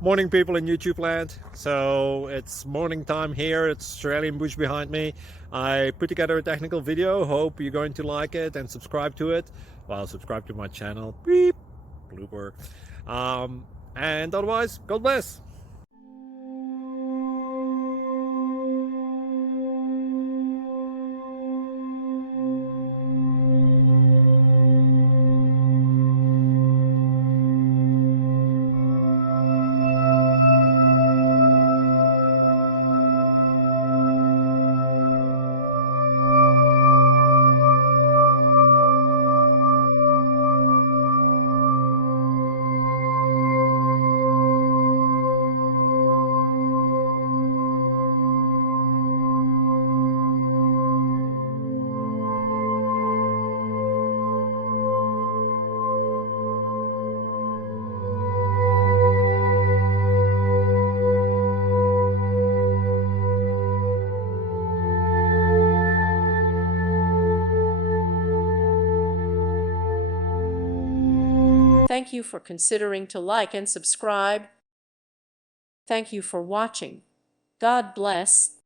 Morning, people in YouTube land. So it's morning time here. It's Australian bush behind me. I put together a technical video. Hope you're going to like it and subscribe to it. Well, subscribe to my channel. Beep, blooper. And otherwise, God bless. Thank you for considering to like and subscribe. Thank you for watching. God bless.